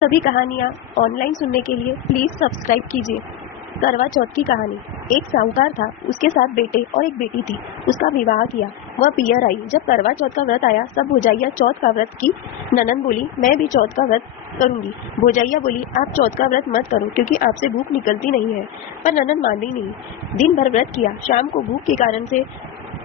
सभी कहानियाँ ऑनलाइन सुनने के लिए प्लीज सब्सक्राइब कीजिए। करवा चौथ की कहानी। एक साहूकार था, उसके साथ बेटे और एक बेटी थी। उसका विवाह किया, वह पियर आई। जब करवा चौथ का व्रत आया, सब भोजाइया चौथ का व्रत की। ननद बोली, मैं भी चौथ का व्रत करूंगी। भोजाइया बोली, आप चौथ का व्रत मत करो क्योंकि आपसे भूख निकलती नहीं है। पर ननद मानी नहीं। दिन भर व्रत किया, शाम को भूख के कारण से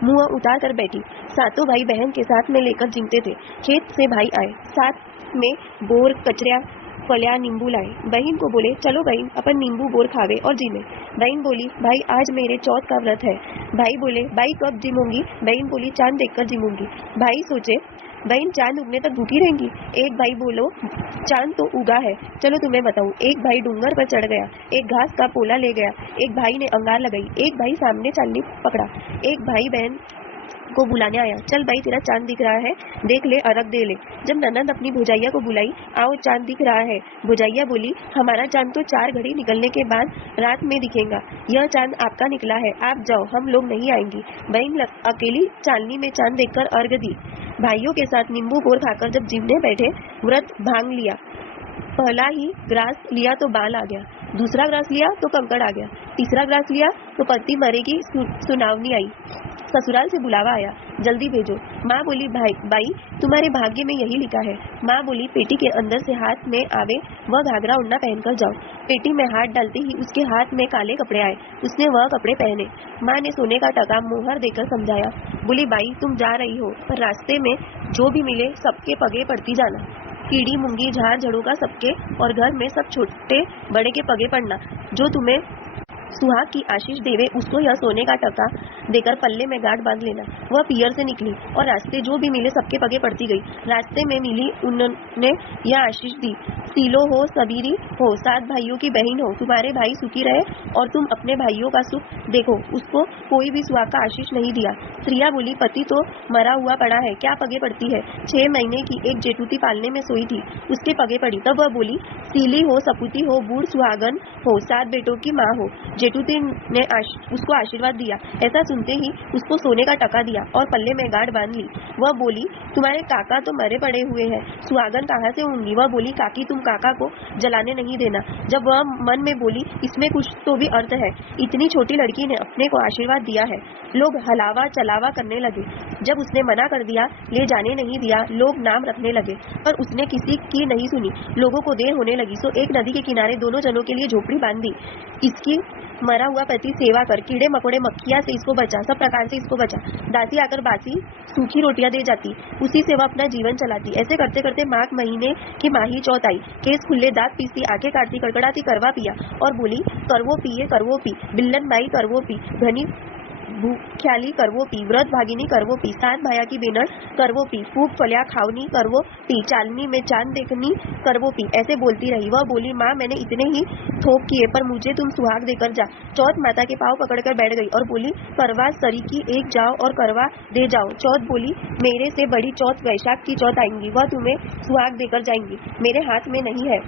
मुंह उतार कर बैठी। सातों भाई बहन के साथ में लेकर जिमते थे। खेत से भाई आए, साथ में बोर, कचरिया, फलिया, नींबू लाए। बहन को बोले, चलो बहन अपन नींबू बोर खावे और जिमे। बहन बोली, भाई आज मेरे चौथ का व्रत है। भाई बोले, भाई कब जिमूंगी? बहन बोली, चांद देखकर जिमूंगी। भाई सोचे, बहन चांद उगने तक भूखी रहेंगी। एक भाई बोलो, चांद तो उगा है, चलो तुम्हें बताऊं। एक भाई डूंगर पर चढ़ गया, एक घास का पोला ले गया। एक भाई ने अंगार लगाई, एक भाई सामने चांदनी पकड़ा। एक भाई बहन को बुलाने आया, चल भाई तेरा चांद दिख रहा है, देख ले, अरग दे ले। जब ननद अपनी भुजाइया को बुलाई, आओ चांद दिख रहा है। भुजाइया बोली, हमारा चांद तो 4 घड़ी निकलने के बाद रात में दिखेगा, यह चांद आपका निकला है, आप जाओ, हम लोग नहीं आएंगी। बहन अकेली चांदनी में चांद देखकर अर्घ दी। भाइयों के साथ नींबू बोर खाकर जब जिमने बैठे, व्रत भांग लिया। पहला ही ग्रास लिया तो बाल आ गया, दूसरा ग्रास लिया तो कंकड़ आ गया, तीसरा ग्रास लिया तो पति मरेगी सुनावनी आई। ससुराल से बुलावा आया, जल्दी भेजो। माँ बोली, बाई तुम्हारे भाग्य में यही लिखा है। माँ बोली, पेटी के अंदर से हाथ में आवे वह घाघरा उड़ना पहनकर जाओ। पेटी में हाथ डालते ही उसके हाथ में काले कपड़े आए, उसने वह कपड़े पहने। माँ ने सोने का टका मोहर देकर समझाया। बोली, बाई तुम जा रही हो, पर रास्ते में जो भी मिले सबके पगे पड़ती जाना। कीड़ी, मुंगी, झाड़ झड़ूका सबके, और घर में सब छोटे बड़े के पगे पड़ना। जो तुम्हें सुहाग की आशीष देवे उसको यह सोने का टका देकर पल्ले में गांठ बांध लेना। वह पियर से निकली और रास्ते जो भी मिले सबके पगे पड़ती गई। रास्ते में मिली, उन्होंने यह आशीष दी, सीलो हो, सबीरी हो, 7 भाइयों की बहन हो, तुम्हारे भाई सुखी रहे और तुम अपने भाइयों का सुख देखो। उसको कोई भी सुहाग का आशीष नहीं दिया। स्त्रिया बोली, पति तो मरा हुआ पड़ा है, क्या पगे पड़ती है? 6 महीने की एक जेठूती पालने में सोई थी, उसके पगे पड़ी। तब वह बोली, सीली हो, सपूती हो, बूढ़ सुहागन हो, 7 बेटों की माँ हो। जेठूती ने उसको आशीर्वाद दिया। ऐसा सुनते ही उसको सोने का टका दिया और पल्ले में गांठ बांध ली। वह बोली, तुम्हारे काका तो मरे पड़े हुए हैं, सुहागन कहाँ से होंगी? वह बोली, काकी तुम काका को जलाने नहीं देना। जब वह मन में बोली, इसमें कुछ तो भी अर्थ है, इतनी छोटी लड़की ने अपने को आशीर्वाद दिया है। लोग हलावा चलावा करने लगे। जब उसने मना कर दिया, ले जाने नहीं दिया, लोग नाम रखने लगे, पर उसने किसी की नहीं सुनी। लोगों को देर होने लगी, सो एक नदी के किनारे दोनों जनों के लिए झोपड़ी बांध दी। इसकी मरा हुआ पति सेवा कर, कीड़े मकोड़े मक्खिया से इसको बचा, सब प्रकार से इसको बचा। दासी आकर बासी सूखी रोटियां दे जाती, उसी से वह अपना जीवन चलाती। ऐसे करते करते माघ महीने की माही चौथ आई। केस खुले, दांत पीसती, आंखें काटती, कड़कड़ाती करवा पिया और बोली, करवो पिए करवो पी, बिल्लन बाई करवो पी, घनी भूख्याली करवो पी, व्रत भागिनी करवो पी, 7 भाया की बेनर करवो पी, फूक फलिया खावनी करवो पी, चालनी में चांद देखनी करवो पी। ऐसे बोलती रही। वह बोली, माँ मैंने इतने ही थोक किए, पर मुझे तुम सुहाग देकर जा। चौथ माता के पाँव पकड़कर बैठ गई और बोली, करवा सरी की एक जाओ और करवा दे जाओ। चौथ बोली, मेरे से बड़ी चौथ वैशाख की चौथ आएंगी, वह तुम्हें सुहाग देकर जाएंगी, मेरे हाथ में नहीं है।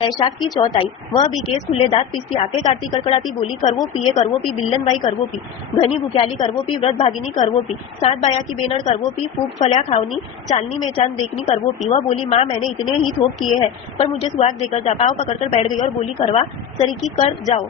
वैशाख की चौथ आई, वह भी केस खुले, दांत पीसती, आंखें काटती, कड़कड़ाती, बोली, करवो पिए करवो पी, बिल्लन बाई करवो पी, घनी भूख्याली करवो पी, व्रत भागिनी करवो पी, 7 बाया की बेनर करवो पी, फूक फलिया खावनी, चालनी में चांद देखनी करवो पी। वह बोली, माँ मैंने इतने ही थोक किए हैं, पर मुझे सुहाग देकर जा। पाँव पकड़कर बैठ गई और बोली, करवा सरीकी कर जाओ,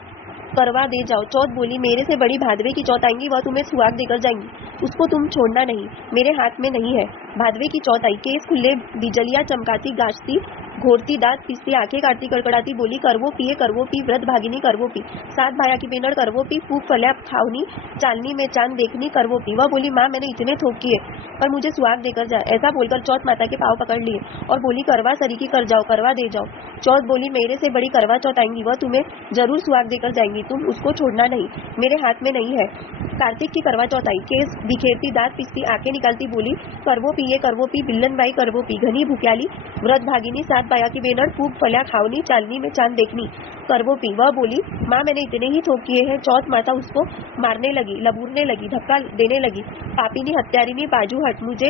करवा दे जाओ। चौथ बोली, मेरे से बड़ी भादवे की चौथ आएंगी, वह तुम्हें सुहाग देकर जाएंगी, उसको तुम छोड़ना नहीं, मेरे हाथ में नहीं है। भादवे की चौथ आई, केस खुले, बिजलियां चमकाती, गाजती, घोरती, दांत पीसती, आंखें काटती, कड़कड़ाती, बोली, करवो पिए करवो पी, व्रत भागिनी करवो पी, 7 भाया की बेनर करवो पी, फूक फलिया खावनी, चालनी में चांद देखनी करवो पी। वह बोली, माँ मैंने इतने थोक किए, पर मुझे सुहाग देकर जाए। ऐसा बोलकर चौथ माता के पाँव पकड़ लिए और बोली, करवा सरीकी कर जाओ, करवा दे जाओ। चौथ बोली, मेरे से बड़ी करवा चौथ आएंगी, वह तुम्हें जरूर सुहाग देकर जाएंगी, तुम उसको छोड़ना नहीं, मेरे हाथ में नहीं है। कार्तिक की करवा चौथ आई, केस बिखेरती, दांत पीसती, आंखें निकालती, बोली, करवो पिए करवो पी, बिल्लन बाई करवो पी, घनी भूख्याली, व्रत भागिनी, 7 बाया की बेनर, फूक फलिया खावनी, चालनी में चांद देखनी करवो पी। वह बोली, माँ मैंने इतने ही थोक किए हैं। चौथ माता उसको मारने लगी, लबूरने लगी, धक्का देने लगी, पापिनी हत्यारिनी बाजू हट, मुझे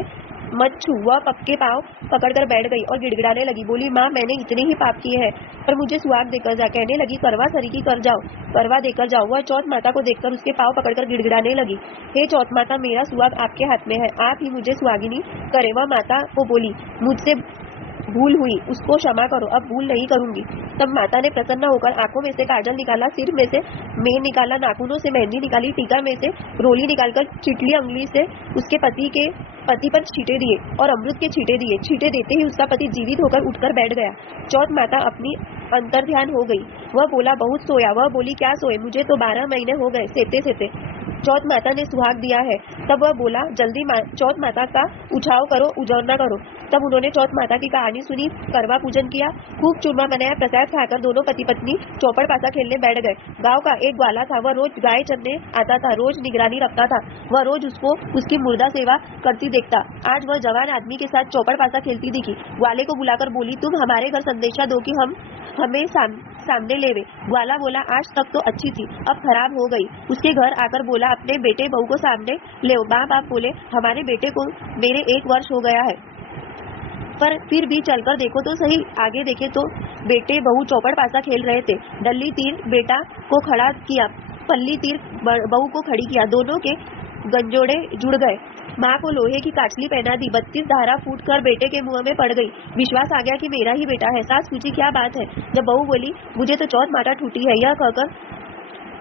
मत छू। वह पक्के पाँव पकड़कर बैठ गई और गिड़गिड़ाने लगी, बोली, माँ मैंने इतने ही पाप किए हैं, पर मुझे सुहाग देकर जा। कहने लगी, करवा सरीकी कर जाओ, करवा देकर जाओ। वह चौथ माता को देखकर उसके पाँव पकड़कर गिड़गिड़ाने लगी, हे चौथ माता, मेरा सुहाग आपके हाथ में है, आप ही मुझे सुहागिनी करे। वह माता को बोली, मुझसे भूल हुई, उसको क्षमा करो, अब भूल नहीं करूंगी। तब माता ने प्रसन्न होकर आंखों में से काजल निकाला, सिर में से मेन निकाला, नाखूनों से मेहंदी निकाली, टीका में से रोली निकालकर चिटली अंगुली से उसके पति पर छींटे दिए और अमृत के छींटे दिए। छींटे देते ही उसका पति जीवित होकर उठकर बैठ गया। चौथ माता अपनी अंतर्ध्यान हो गई। वह बोला, बहुत सोया। वह बोली, क्या सोए, मुझे तो 12 महीने हो गए सेते सेते। चौथ माता ने सुहाग दिया है। तब वह बोला, जल्दी चौथ माता का उछाव करो, उजौना करो। तब उन्होंने चौथ माता की कहानी सुनी, करवा पूजन किया, खूब चूरमा बनाया, प्रसाद खाकर दोनों पति पत्नी चौपड़ पासा खेलने बैठ गए। गांव का एक ग्वाला था, वह रोज गाय चरने आता था, रोज निगरानी रखता था। वह रोज उसको उसकी मुर्दा सेवा करती देखता। आज वह जवान आदमी के साथ चौपड़ पासा खेलती दिखी। ग्वाले को बुलाकर बोली, तुम हमारे घर संदेशा दो कि हमें सामने लेवे। ग्वाला बोला, आज तक तो अच्छी थी, अब खराब हो गई। उसके घर आकर बोला, अपने बेटे बहू को सामने ले। माँ बाप बोले, हमारे बेटे को मेरे 1 वर्ष हो गया है, पर फिर भी चलकर देखो तो सही। आगे देखे तो बेटे बहू चौपड़ पासा खेल रहे थे। डल्ली तीर बेटा को खड़ा किया, पल्ली तीर बहू को खड़ी किया, दोनों के गंजोड़े जुड़ गए। माँ को लोहे की काटली पहना दी, 32 धारा फूट कर बेटे के मुंह में पड़ गई। विश्वास आ गया कि मेरा ही बेटा है। सास पूछी, क्या बात है? जब बहू बोली, मुझे तो चौथ माता टूटी है, यह कहकर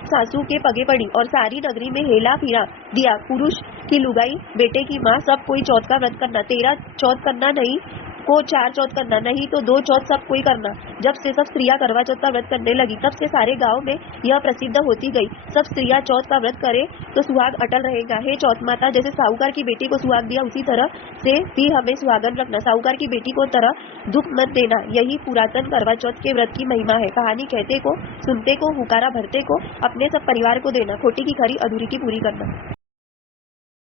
सासू के पगे पड़ी और सारी नगरी में हेला फिरा दिया। पुरुष की लुगाई, बेटे की माँ, सब कोई चौथ का व्रत करना। 13 चौथ करना, नहीं को 4 चौथ करना, नहीं तो 2 चौथ सब कोई करना। जब से सब स्त्रियां करवा चौथ का व्रत करने लगी, तब से सारे गांव में यह प्रसिद्ध होती गई। सब स्त्रियां चौथ का व्रत करे तो सुहाग अटल रहेगा। हे चौथ माता, जैसे साहूकार की बेटी को सुहाग दिया, उसी तरह से भी हमें सुहागन रखना। साहूकार की बेटी को तरह दुख मत देना। यही पुरातन करवा चौथ के व्रत की महिमा है। कहानी कहते को, सुनते को, हुकारा भरते को, अपने सब परिवार को देना। खोटी की खरी, अधूरी की पूरी करना।